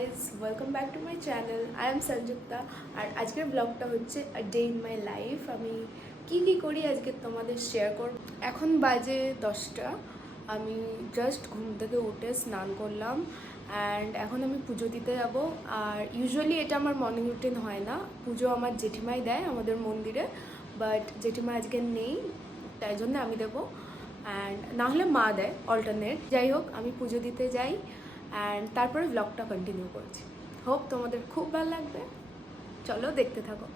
Guys, welcome back to my channel. I am Sanjukta. আর আজকের ব্লগটা হচ্ছে a day in my life. আমি কি কি করি আজকে তোমাদের শেয়ার করব। এখন বাজে 10টা। আমি জাস্ট ঘুম থেকে উঠে স্নান করলাম অ্যান্ড এখন আমি পুজো দিতে যাব। আর ইউজুয়ালি এটা আমার মর্নিং রুটিন হয় না, পুজো আমার জেঠিমাই দেয় আমাদের মন্দিরে, বাট জেঠিমা আজকে নেই, তাই জন্য আমি দেবো। অ্যান্ড না হলে মা দেয়, অল্টারনেট। যাই হোক, আমি পুজো দিতে যাই অ্যান্ড তারপরে ব্লগটা কন্টিনিউ করছি। হোপ তোমাদের খুব ভালো লাগবে, চলো দেখতে থাকো।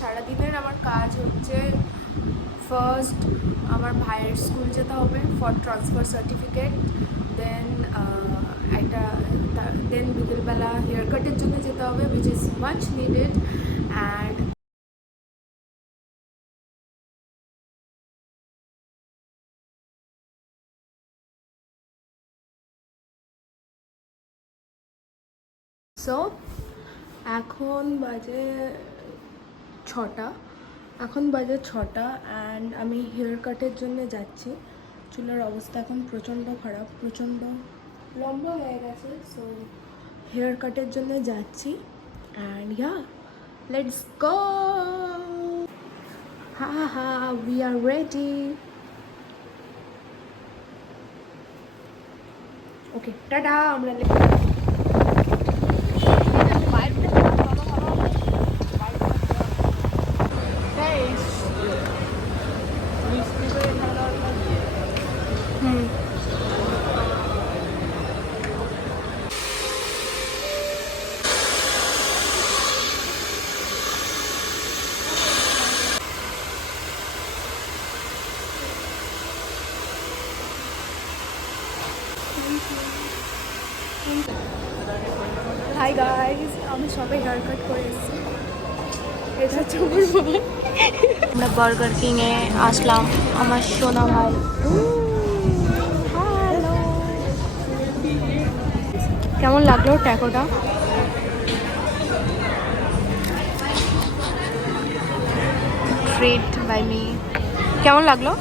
সারাদিনের আমার কাজ হচ্ছে, ফার্স্ট আমার ভাইয়ের স্কুল যেতে হবে ফর ট্রান্সফার সার্টিফিকেট, দেন বিকেলবেলা হেয়ার কাটের জন্য যেতে হবে, which is much needed. And so এখন বাজে 6টা। অ্যান্ড আমি হেয়ার কাটের জন্য যাচ্ছি। চুলের অবস্থা এখন প্রচণ্ড খারাপ, প্রচণ্ড লম্বা হয়ে গেছে। সো হেয়ার কাটের জন্য যাচ্ছি অ্যান্ড ইয়া, লেটস গো। হা, we are ready. Okay, tata. আমরা হাই গাইজ, আমি সবাই হেয়ার কাট করে এসেছি। এটা হচ্ছে আমার ভাই। আমরা বার্গার কিংয়ে আসলাম, আমার সোনা ভাই। কেমন লাগলো ট্যাকোটা? Treat by me. কেমন লাগলো?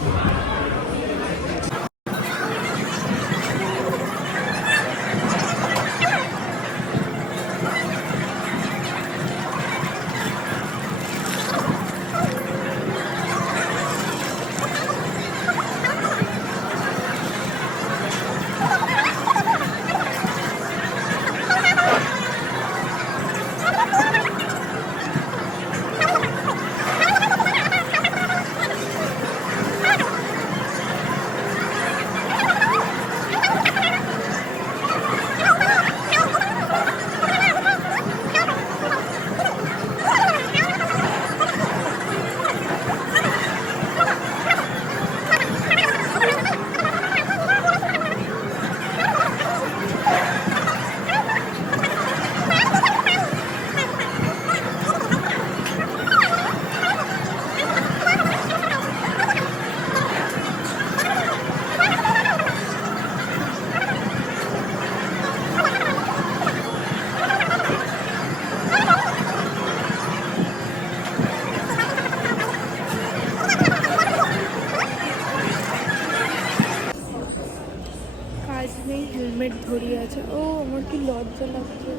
লাগছে লাগছে।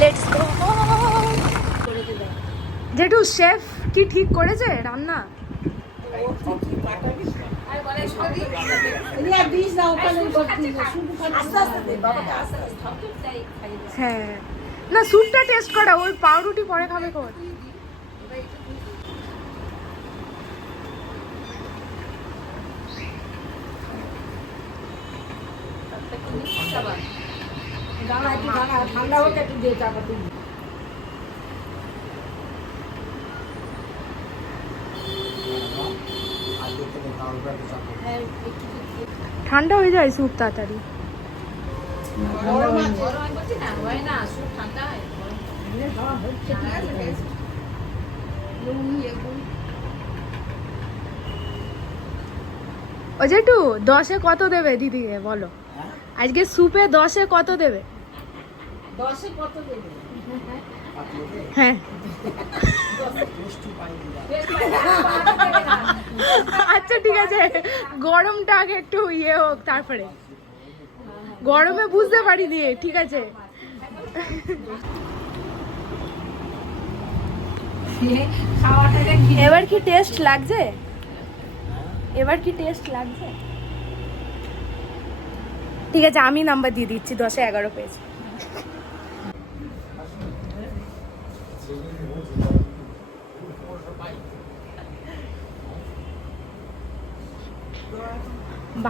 Let's go. জেঠু শেফ কি ঠিক করেছে রান্না? হ্যাঁ না, স্যুপটা টেস্ট করা, ওই পাউরুটি পরে খাবে কোন? ঠান্ডা হতে একটু দিয়ে চাপাতি ঠান্ডা হয়ে যায় স্যুপ তাড়াতাড়ি। ও জেঠু 10-এ কত দেবে দিদিকে বলো? আজকে স্যুপে 10-এ কত দেবে? 10-এ কত দেবে? হ্যাঁ আচ্ছা ঠিক আছে, গরমটা আগে একটু ইয়ে হোক, তারপরে গরমে বুঝতে পারি দিয়ে, ঠিক আছে। এবার কি টেস্ট লাগছে? এবার কি টেস্ট লাগছে? ঠিক আছে, আমি নাম্বার দিয়ে দিচ্ছি, 10-এ 11 পেয়েছি।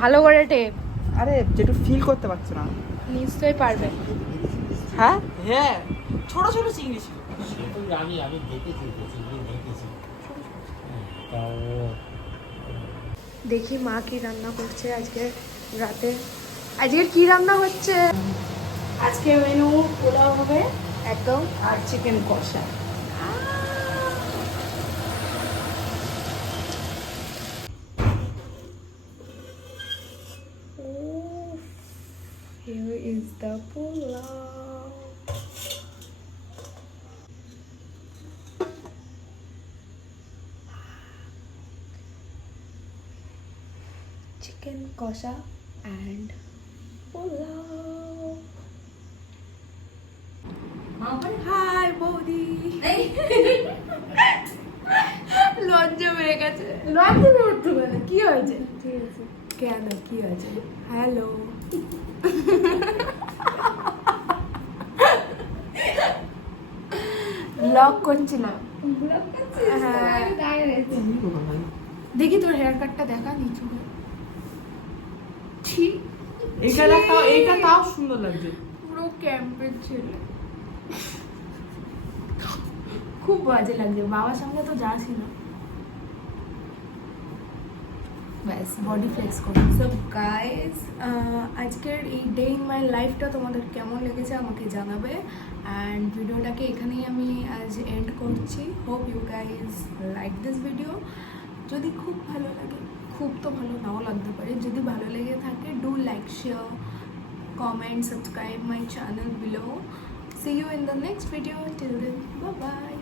ভালো করে টেপ। আরে যেটু ফিল করতে পারছো না। নিশ্চয়ই পারবে। হ্যাঁ হ্যাঁ, ছোট ছোট চিংড়ি ছিল। আমি দেখেছি দেখেছি। দেখি মা কি রান্না করছে আজকে রাতে। আজকের কি রান্না হচ্ছে? আজকে মেনু পোলাও হবে একদম, আর চিকেন কষা। Here is the pulao. Chicken kosha and pulao. Hi, বৌদি। লজ্জা পেয়ে গেছে। লজ্জা করতে পারে, কি হয়েছে? ঠিক আছে, কেন কি আছে? হ্যালো। ব্লগ করছিলাম। হ্যাঁ। দেখি তোর হেয়ার কাটটা দেখা নিচু। ঠিক, এইটা তাও সুন্দর লাগছে। পুরো ক্যাম্পের ছিল। খুব বাজে লাগছে, বাবার সঙ্গে তো যা ছিল। ব্যাস বডি ফ্লেক্স করো। সো গাইস, আজকের এই ডে ইন মাই লাইফটা তোমাদের কেমন লেগেছে আমাকে জানাবে। অ্যান্ড ভিডিওটাকে এখানেই আমি আজ এন্ড করছি। Hope you guys like this video. যদি খুব ভালো লাগে, খুব তো ভালো নাও লাগতে পারে, যদি ভালো লেগে থাকে do like, share, comment, subscribe my channel below. See you in the next video. Till then, bye bye.